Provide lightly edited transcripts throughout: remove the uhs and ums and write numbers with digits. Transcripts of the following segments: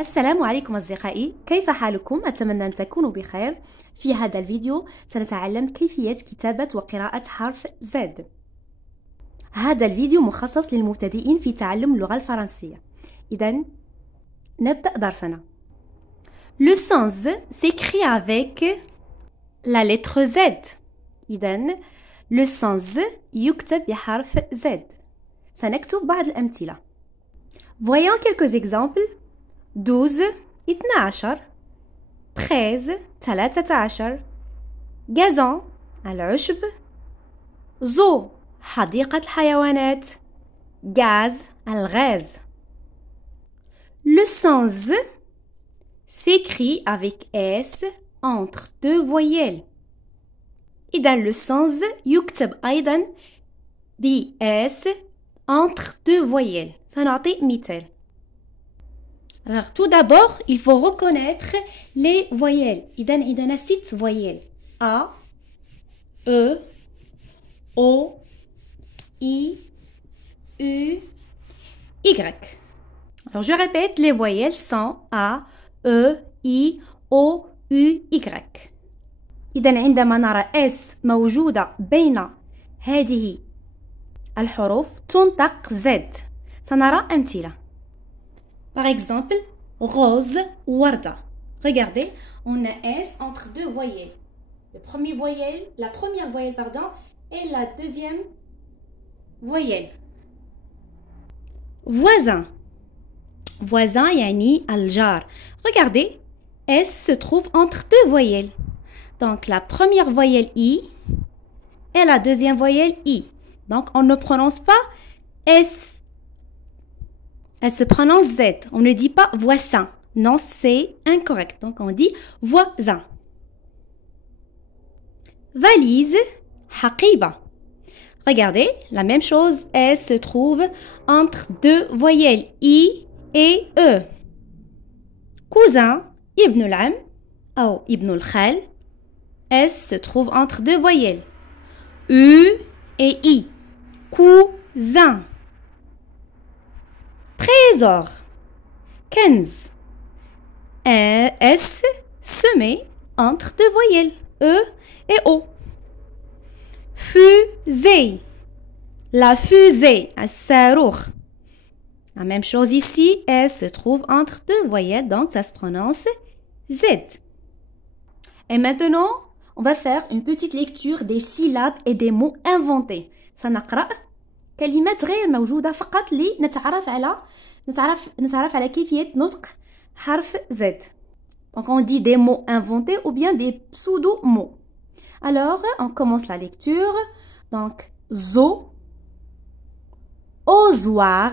السلام عليكم أصدقائي، كيف حالكم؟ أتمنى أن تكونوا بخير. في هذا الفيديو سنتعلم كيفية كتابة وقراءة حرف Z. هذا الفيديو مخصص للمبتدئين في تعلم اللغة الفرنسية. إذن نبدأ درسنا. Le son Z s'écrit avec la lettre Z. إذن le son Z يكتب بحرف Z. سنكتب بعض الأمثلة. Voyons quelques exemples. 12 12 13 13 gazon العشب zoo حديقة الحيوانات gaz الغاز. Le son Z s'écrit avec S entre deux voyelles. إذن le son Z يكتب أيضا ب S entre deux voyelles. سنعطي مثال. Alors tout d'abord, il faut reconnaître les voyelles. إذن عندنا 6 voyelles. A, E, O, I, U, Y. Alors je répète, les voyelles sont A, E, I, O, U, Y. إذن عندما نرى S موجودة بين هذه الحروف تنطق Z. سنرى أمثلة. Par exemple, rose, warda. Regardez, on a S entre deux voyelles. La première voyelle, et la deuxième voyelle. Voisin. Voisin, yani al-jar. Regardez, S se trouve entre deux voyelles. Donc, la première voyelle I et la deuxième voyelle I. Donc, on ne prononce pas S. Elle se prononce Z. On ne dit pas voisin. Non, c'est incorrect. Donc, on dit voisin. Valise, haqiba. Regardez, la même chose, elle se trouve entre deux voyelles I et E. Cousin, ibn al-am, ou ibn al-khal, S se trouve entre deux voyelles U et I. Cousin. Trésor, kenz. S se met entre deux voyelles E et O. Fusée, la fusée, as-saroukh. La même chose ici, S se trouve entre deux voyelles, donc ça se prononce Z. Et maintenant, on va faire une petite lecture des syllabes et des mots inventés. سنقرأ كلمات غير موجودة فقط لنتعرف على كيفية نطق حرف Z. Donc on dit des mots inventés ou bien des pseudo-mots. Alors on commence la lecture. Donc zo, ozoir,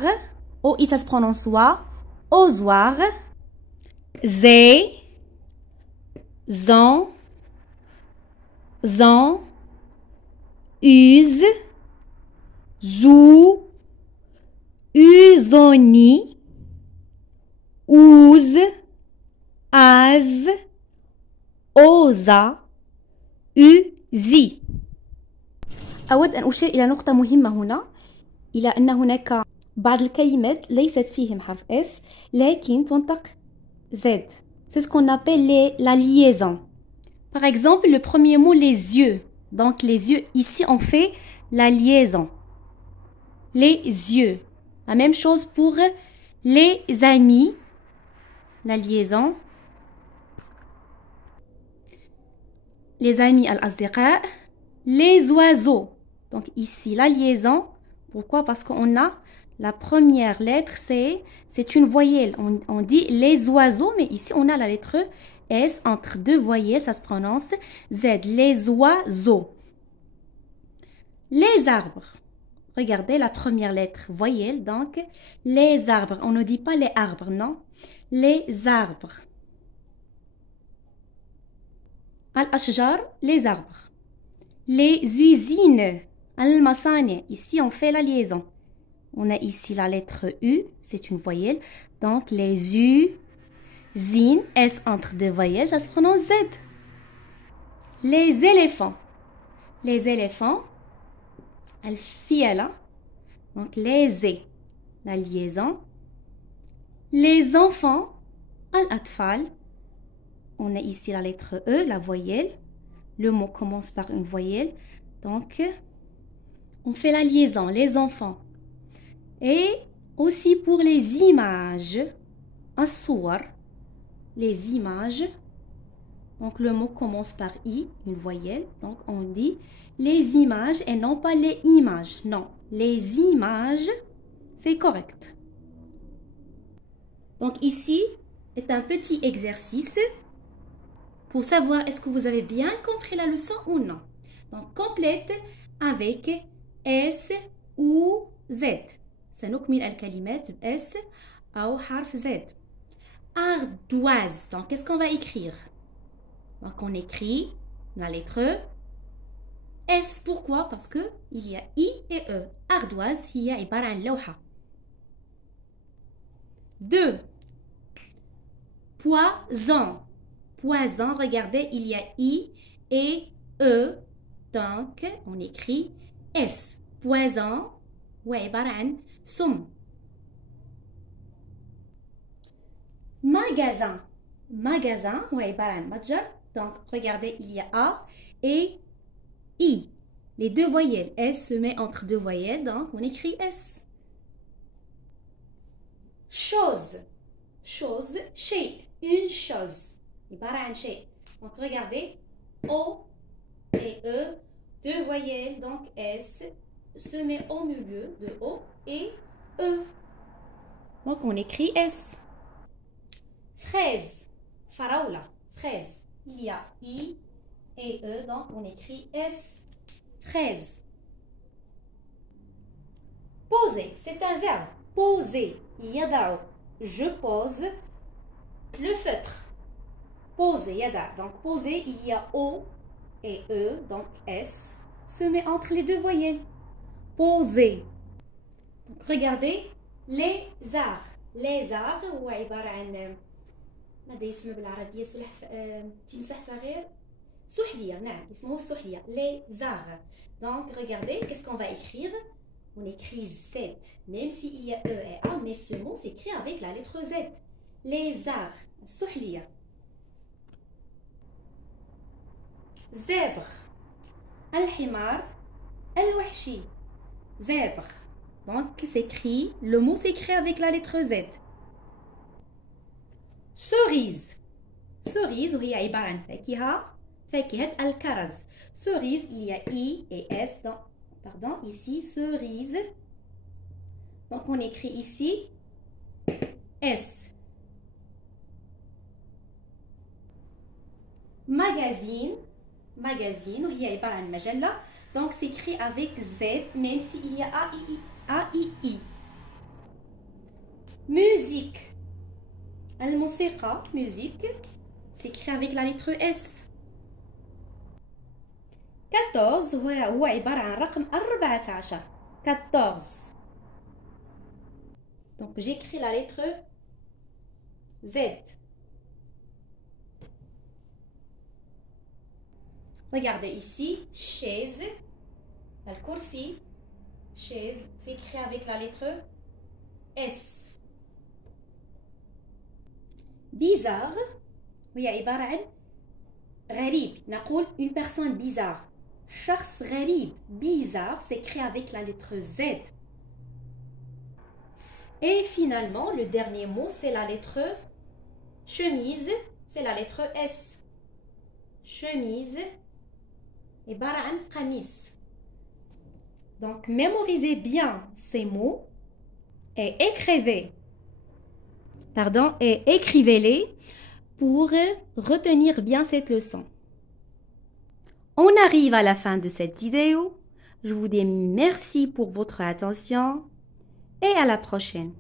O ça se prononce wa, ozoir, zé, zan, zan, use, zou, uzoni, ouz, az, oza, uzi. أود أن أشير إلى نقطة مهمة هنا، إلى أن هناك بعض الكلمات ليست فيهم حرف S لكن تنطق Z. C'est ce qu'on appelle la liaison. Par exemple, le premier mot, les yeux. Donc les yeux, ici on fait la liaison. Les yeux. La même chose pour les amis. La liaison. Les amis al-asdiqa. Les oiseaux. Donc ici la liaison. Pourquoi? Parce qu'on a la première lettre, c'est une voyelle. On dit les oiseaux, mais ici on a la lettre S entre deux voyelles. Ça se prononce Z. Les oiseaux. Les arbres. Regardez la première lettre, voyelle, donc les arbres. On ne dit pas les arbres, non. Les arbres. Al-ashjar, les arbres. Les usines. Al-masani. Ici, on fait la liaison. On a ici la lettre U, c'est une voyelle. Donc, les usines, S entre deux voyelles, ça se prononce Z. Les éléphants. Les éléphants. Al-fiala. Donc, les la liaison. Les enfants, Al-Atfal. On a ici la lettre E, la voyelle. Le mot commence par une voyelle. Donc, on fait la liaison, les enfants. Et aussi pour les images, as-suwar, les images. Donc, le mot commence par I, une voyelle. Donc, on dit les images et non pas les images. Non, les images, c'est correct. Donc, ici est un petit exercice pour savoir est-ce que vous avez bien compris la leçon ou non. Donc, complète avec S ou Z. سنكمل الكلمات S أو حرف Z. Ardoise. Donc, qu'est-ce qu'on va écrire? Donc, on écrit la lettre S. Pourquoi? Parce que il y a I et E. Ardoise هي عبارة عن لوحة. 2. Poison. Poison, regardez, il y a I et E. Donc, on écrit S. Poison وعبارة عن سم. Magasin. Magasin وعبارة عن متجر. Donc, regardez, il y a A et I. Les deux voyelles. S se met entre deux voyelles, donc on écrit S. Chose. Chose, شيء. Une chose. عبارة عن شيء. Donc, regardez, O et E, deux voyelles, donc S se met au milieu de O et E. Donc, on écrit S. Fraise. Faraoula. Fraise. Il y a I et E, donc on écrit S. Fraise. Poser. C'est un verbe. Poser. Yada'u. Je pose le feutre. Poser. Yada. Donc, poser, il y a O et E, donc S, se met entre les deux voyelles. Poser. Donc, regardez, les arts. Les arts هو عبارة عن ماذا يسمى بالعربية تمساح صغير سحلية. نعم اسمه السحلية. Les arts. Donc regardez, qu'est-ce qu'on va écrire? On écrit Z, même s'il y a E et A, mais ce mot s'écrit avec la lettre Z. Les arts. السحلية. Zèbre. الحمار الوحشي. Zèbre. Donc, s'écrit, le mot s'écrit avec la lettre Z. Cerise. Cerise, وهي عبارة عن فاكهة الكرز. Cerise, il y a I et S. Pardon, ici, cerise. Donc, on écrit ici S. Magazine. Magazine, وهي عبارة عن مجلة. Donc, c'est écrit avec Z, même s'il y a A-I-I. Musique. الموسيقى, musique, c'est écrit avec la lettre S. 14 هو عبارة عن رقم 14. 14. Donc, j'écris la lettre Z. Regardez ici, chaise, الكرسي, chaise, c'est écrit avec la lettre S. Bizarre, وهي عبارة عن غريب. نقول une personne bizarre. شخص غريب. Bizarre, c'est écrit avec la lettre Z. Et finalement, le dernier mot, c'est la lettre chemise, c'est la lettre S. Chemise. عبارة عن قميص. Donc, mémorisez bien ces mots et écrivez-les pour retenir bien cette leçon. On arrive à la fin de cette vidéo. Je vous dis merci pour votre attention et à la prochaine.